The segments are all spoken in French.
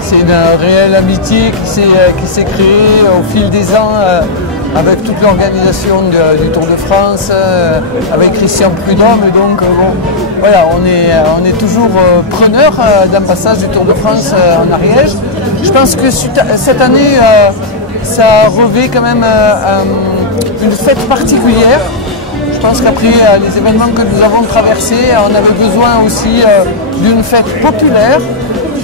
C'est une réelle amitié qui s'est créée au fil des ans avec toute l'organisation du Tour de France, avec Christian Prudhomme. Et donc bon, voilà, on est toujours preneur d'un passage du Tour de France en Ariège. Je pense que cette année, ça revêt quand même une fête particulière. Je pense qu'après les événements que nous avons traversés, on avait besoin aussi d'une fête populaire,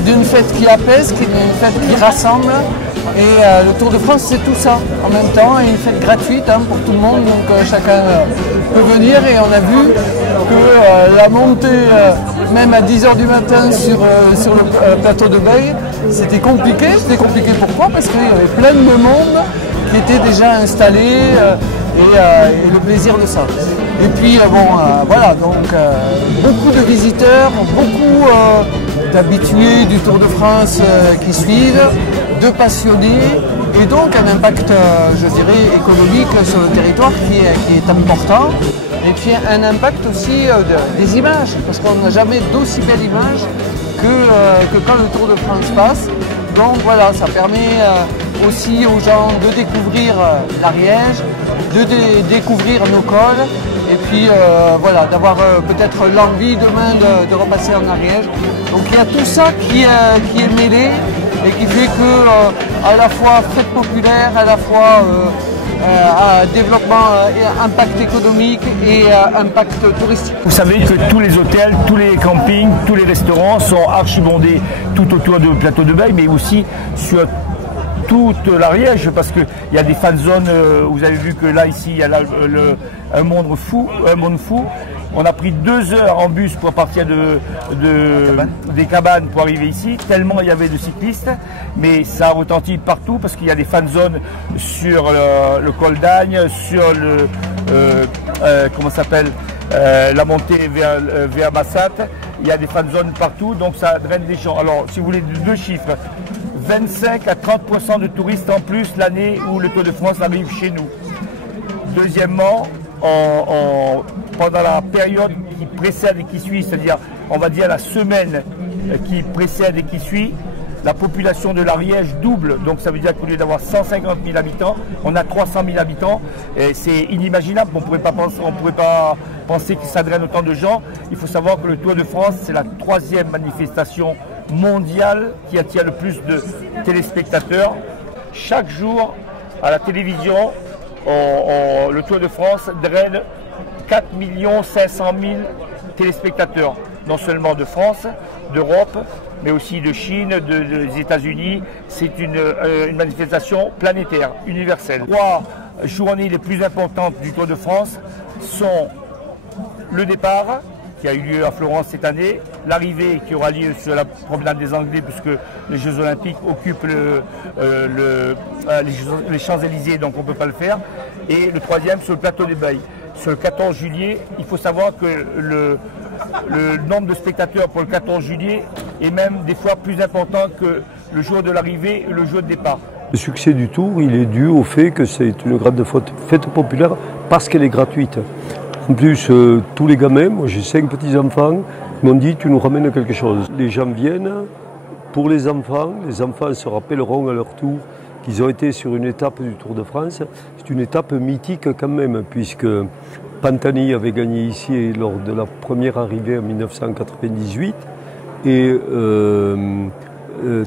d'une fête qui apaise, une fête qui rassemble. Et le Tour de France, c'est tout ça en même temps, et une fête gratuite pour tout le monde, donc chacun peut venir. Et on a vu que la montée, même à 10 h du matin sur le plateau de Beille, c'était compliqué. C'était compliqué pourquoi? Parce qu'il y avait plein de monde qui était déjà installé. Et le plaisir de ça. Et puis voilà, donc beaucoup de visiteurs, beaucoup d'habitués du Tour de France qui suivent, de passionnés, et donc un impact, je dirais, économique sur le territoire qui est important. Et puis un impact aussi des images, parce qu'on n'a jamais d'aussi belle image que quand le Tour de France passe. Donc voilà, ça permet aussi aux gens de découvrir l'Ariège, de découvrir nos cols, et puis voilà, d'avoir peut-être l'envie demain de repasser en Ariège. Donc il y a tout ça qui est mêlé et qui fait que à la fois fête populaire, à la fois développement, impact économique et impact touristique. Vous savez que tous les hôtels, tous les campings, tous les restaurants sont archibondés tout autour du plateau de Beille, mais aussi sur toute l'Ariège, parce qu'il y a des fan zones. Vous avez vu que là, ici, il y a un monde fou. On a pris 2 heures en bus pour partir des cabanes pour arriver ici, tellement il y avait de cyclistes, mais ça a retenti partout parce qu'il y a des fan zones sur le col d'Agne, sur comment s'appelle, la montée vers Massat. Il y a des fan zones partout, donc ça draine des gens. Alors, si vous voulez 2 chiffres, 25 à 30% de touristes en plus l'année où le Tour de France arrive chez nous. Deuxièmement, pendant la période qui précède et qui suit, c'est-à-dire on va dire la semaine qui précède et qui suit, la population de l'Ariège double. Donc ça veut dire qu'au lieu d'avoir 150 000 habitants, on a 300 000 habitants. C'est inimaginable, on ne pourrait pas penser que ça draine autant de gens. Il faut savoir que le Tour de France, c'est la 3e manifestation mondiale qui attire le plus de téléspectateurs. Chaque jour, à la télévision, le Tour de France draine 4 500 000 téléspectateurs, non seulement de France, d'Europe, mais aussi de Chine, des États-Unis. C'est une manifestation planétaire, universelle. 3 journées les plus importantes du Tour de France sont le départ, qui a eu lieu à Florence cette année, l'arrivée qui aura lieu sur la promenade des Anglais, puisque les Jeux Olympiques occupent les Champs-Élysées, donc on ne peut pas le faire, et le 3e sur le plateau des Beilles. Sur le 14 juillet, il faut savoir que le nombre de spectateurs pour le 14 juillet est même des fois plus important que le jour de l'arrivée et le jour de départ. Le succès du Tour, il est dû au fait que c'est une grande fête populaire parce qu'elle est gratuite. En plus, tous les gamins, moi j'ai 5 petits-enfants, m'ont dit tu nous ramènes quelque chose. Les gens viennent pour les enfants se rappelleront à leur tour qu'ils ont été sur une étape du Tour de France. C'est une étape mythique quand même, puisque Pantani avait gagné ici lors de la première arrivée en 1998 et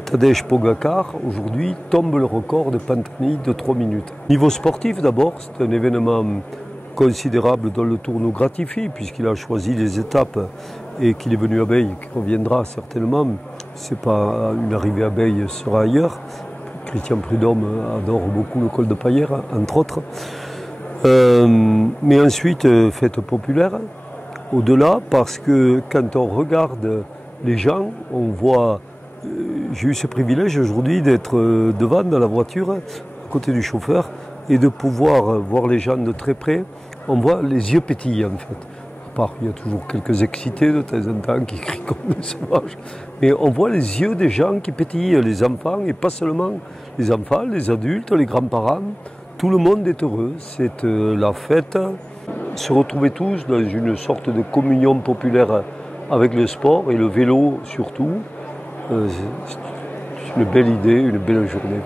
Tadej Pogacar aujourd'hui tombe le record de Pantani de 3 minutes. Niveau sportif d'abord, c'est un événement considérable dont le Tour nous gratifie puisqu'il a choisi les étapes et qu'il est venu à Beille, qui reviendra certainement. C'est pas une arrivée à Beille, sera ailleurs. Christian Prudhomme adore beaucoup le col de Paillère, entre autres. Mais ensuite, fête populaire, au-delà, parce que quand on regarde les gens, on voit... J'ai eu ce privilège aujourd'hui d'être devant dans la voiture, à côté du chauffeur, et de pouvoir voir les gens de très près. On voit les yeux pétiller en fait. À part, il y a toujours quelques excités de temps en temps qui crient comme des sauvages. Mais on voit les yeux des gens qui pétillent, les enfants, et pas seulement les enfants, les adultes, les grands-parents. Tout le monde est heureux. C'est la fête. Se retrouver tous dans une sorte de communion populaire avec le sport et le vélo surtout. une belle idée, une belle journée.